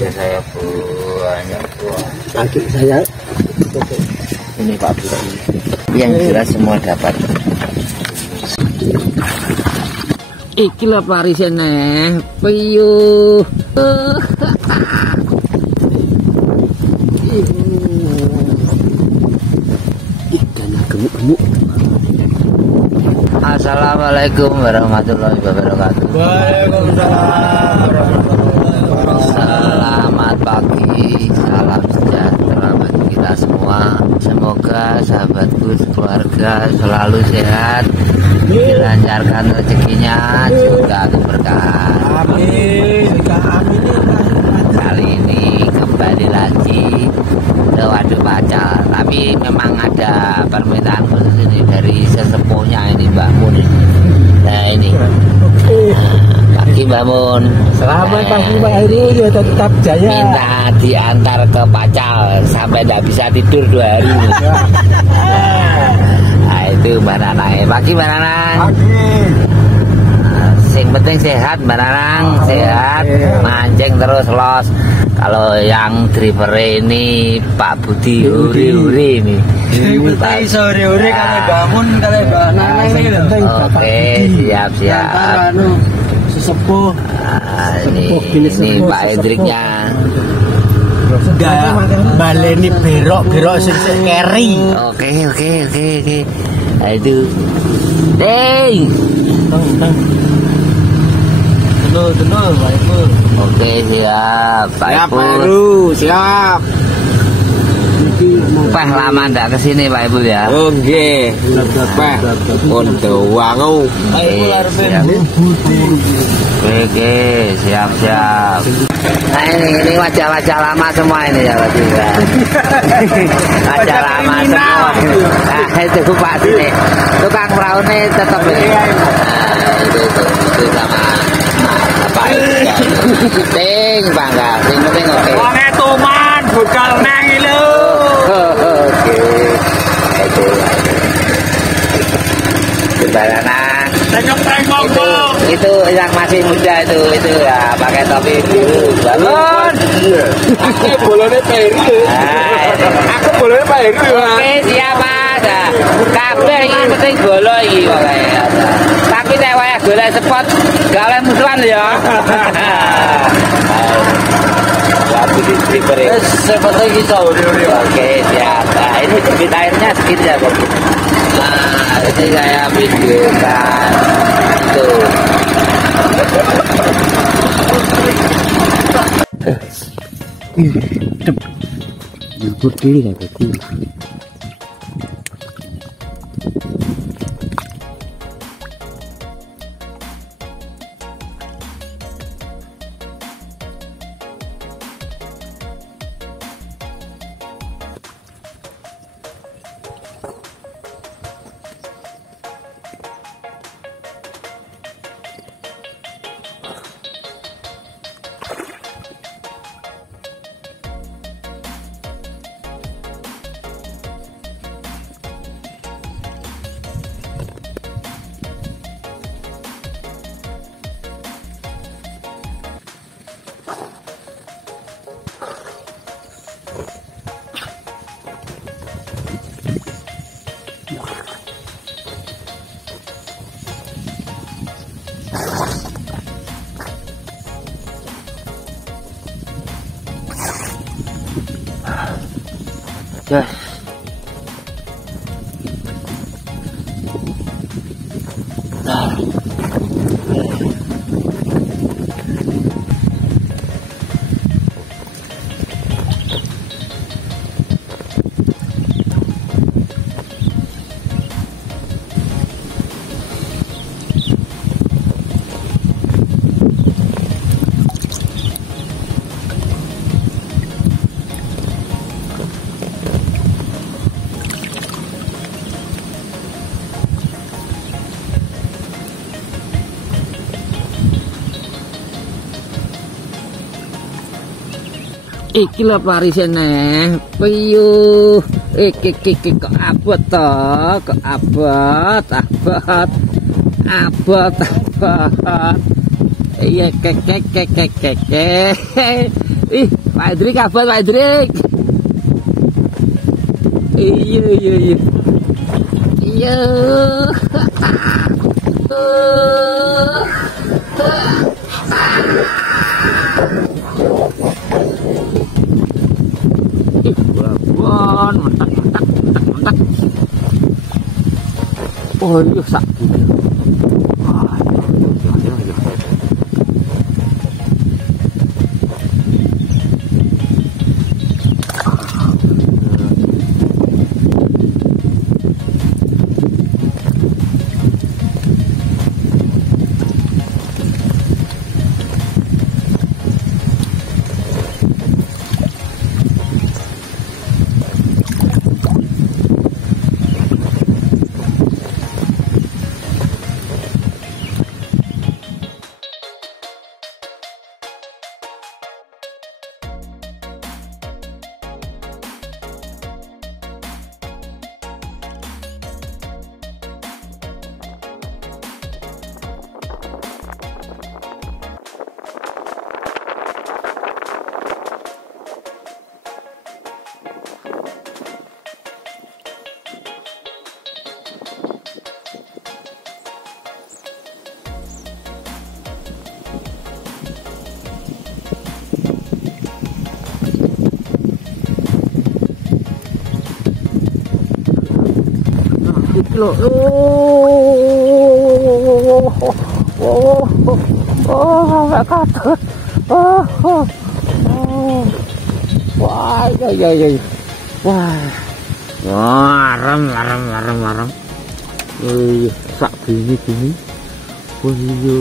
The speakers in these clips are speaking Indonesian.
Ada saya banyak buah. Kaki saya. Ini Pak Budi. Yang jelas semua dapat. Iki lah parisene. Piyuh. Ikan gemuk-gemuk. Assalamualaikum warahmatullahi wabarakatuh. Waalaikumsalam warahmatullahi wabarakatuh. Selamat pagi, salam sejahtera bagi kita semua. Semoga sahabatku keluarga selalu sehat, dilancarkan rezekinya, juga keberkahan. Amin. Kali ini kembali lagi ke Waduk Pacal, tapi memang ada permintaan khusus ini dari sesepuhnya ini Mbak Mun. Nah ini pagi Mbak Mun. Selamat pagi Pak Heri, tetap jaya. Minta diantar ke Pacal sampai tidak bisa tidur 2 hari. Nah itu Mbak Nanang. Pagi Mbak Nanang. Sing penting sehat Mbak Nanang, sehat, mancing terus los. Kalau yang driver ini Pak Budi Uri ini. Penting sore-sore kalian bangun kalian Mbak Nanang ini. Oke, siap-siap. Sesepuh. Ini Pak Hendriknya. Enggak baleni berok-berok sing keri. Oke. Nah itu. Ding. Tenang, Pak Ibu. Oke, siap. Pak Ibu. Siap. Peh lama ndak kesini Pak Ibu ya. Oke. Peh pun doang. Oke, siap. Nah ini wajah-wajah lama semua ini ya Pak Ibu. Wajah lama semua. Nah itu Pak sini. Tukang perahu ini tetap ini. Nah itu sama Pak Ting bangga. Sing penting oke. Wong etuman budal nang lho. Oke. Barana. Itu yang masih muda itu ya pakai topi biru. Bangun. Aku bolone Peri. Aku bolone Peri. Oke, siapa ada. Kabeh iki penting golo iki pokoke. Tapi nek wayah golek spot gawe musuhan ya. Seperti kita Oke, siap. Nah, ini debit airnya sedikit ya, Bang. Nah, ini saya videokan. Itu. Nyebut diri lah berarti. Yes. Iki lah parisene. Piyuh. Iki kok abot to, kok abot. Iya kek. Ih, Pak Edrik kabur, Pak Edrik. Iya, iya, iya. Iya. Ih, babon, mentak, mentak, mentak, mentak. Oh, iya, sak. Ah, iya, iya, iya. Iki lho. Gak katut. Wah, ya. Wah. Larang. Sak gini. Wah, iya.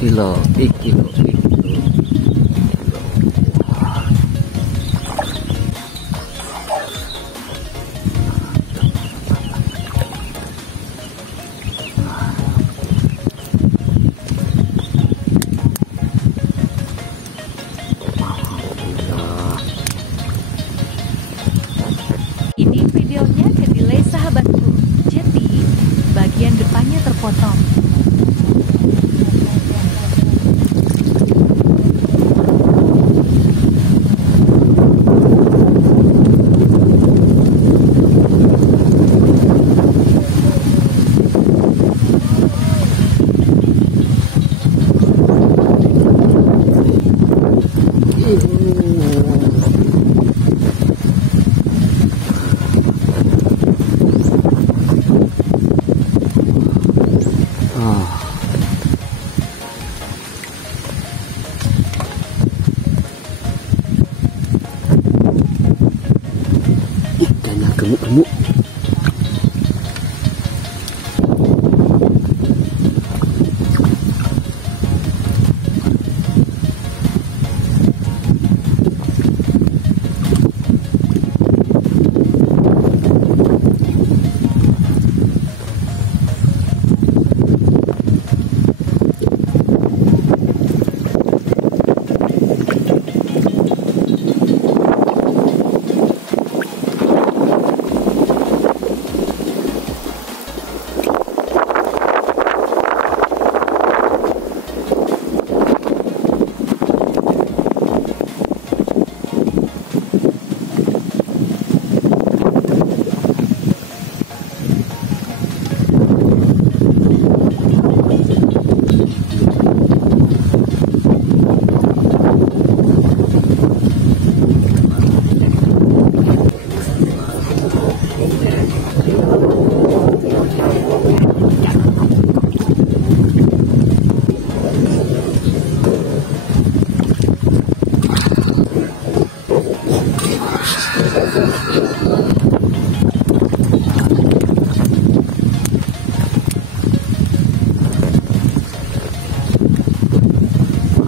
Alhamdulillah. Iki lho. Ini videonya kedelai sahabatku. Jadi, bagian depannya terpotong. Ikannya gemuk-gemuk.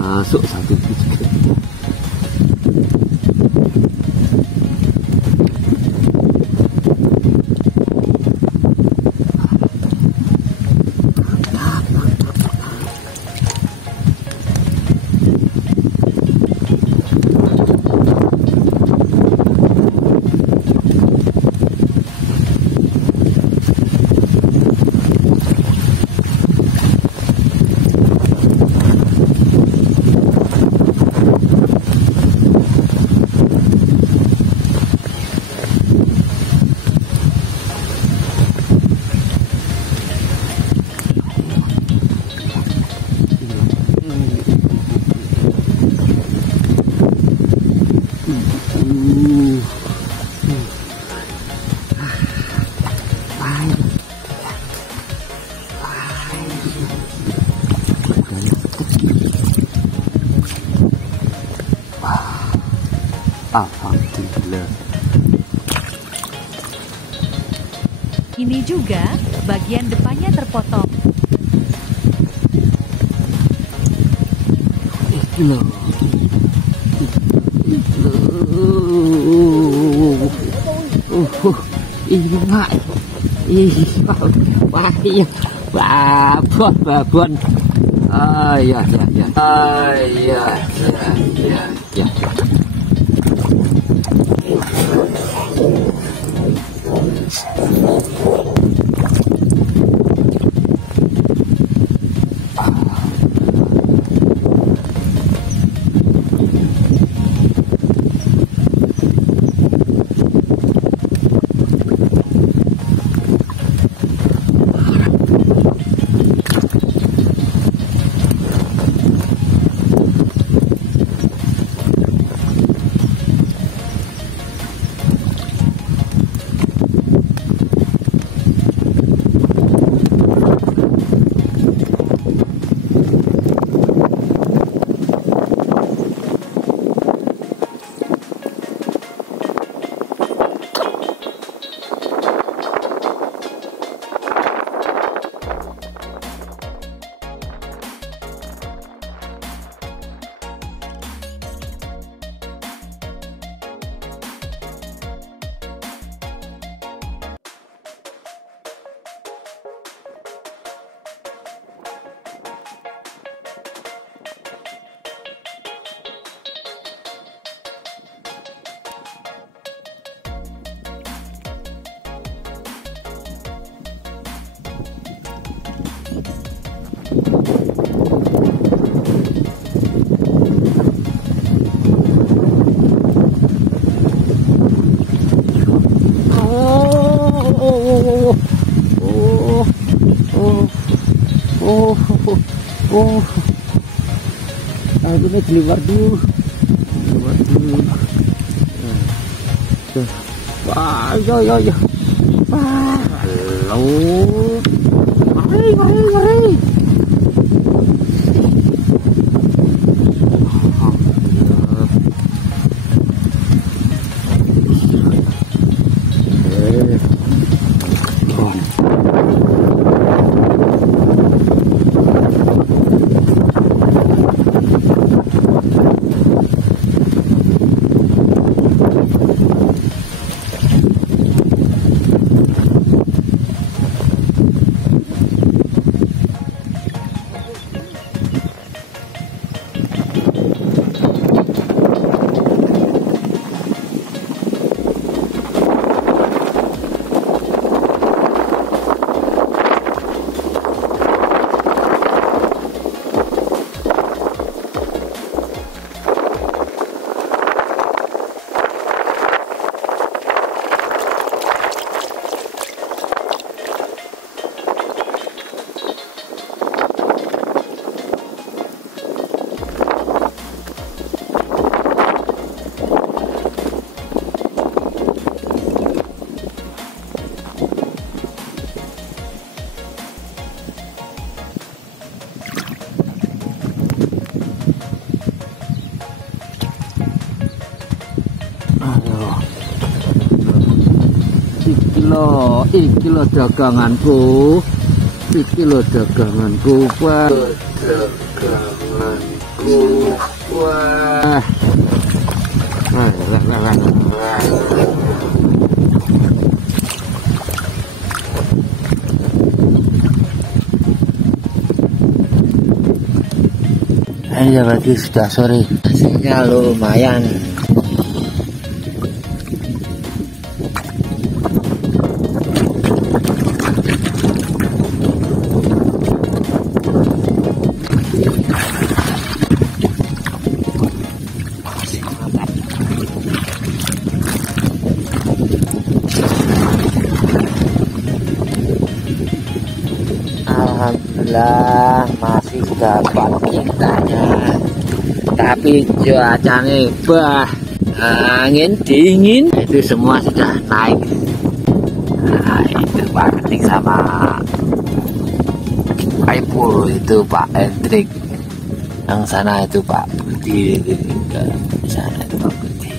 Masuk satu biji. Alhamdulillah. Ini juga bagian depannya terpotong. Loh. Ini mak. Wah, iya. Babon. Ya. Ya. Ini keluar dulu. Wah, yo. Wah, halo. Mari. iki lo daganganku. Iki lo daganganku, Pak. Daganganku. Wah. Ini ya berarti sudah sore. Hasilnya lumayan. Alhamdulillah masih dapat kitanya, tapi cuacanya angin dingin itu semua sudah naik. Nah, itu Pak Ketik sama Pak Ipul, itu Pak Hendrik, yang sana itu Pak Budi, itu juga sana itu Pak Budi.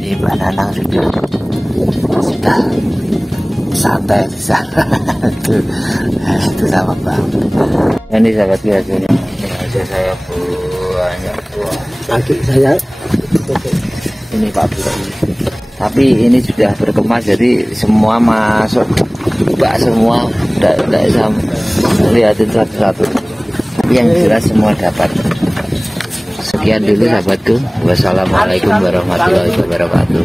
Ini Pak Nanang sudah santai di sana. itu sama Bang. Ini sahabat biasanya ini aja saya banyak buah. Kaki saya Ini Pak Budi. Tapi ini sudah berkemas, jadi semua masuk Pak semua. Tidak bisa lihatin satu-satu. Tapi yang jelas semua dapat. Sekian dulu sahabatku. Wassalamualaikum warahmatullahi wabarakatuh.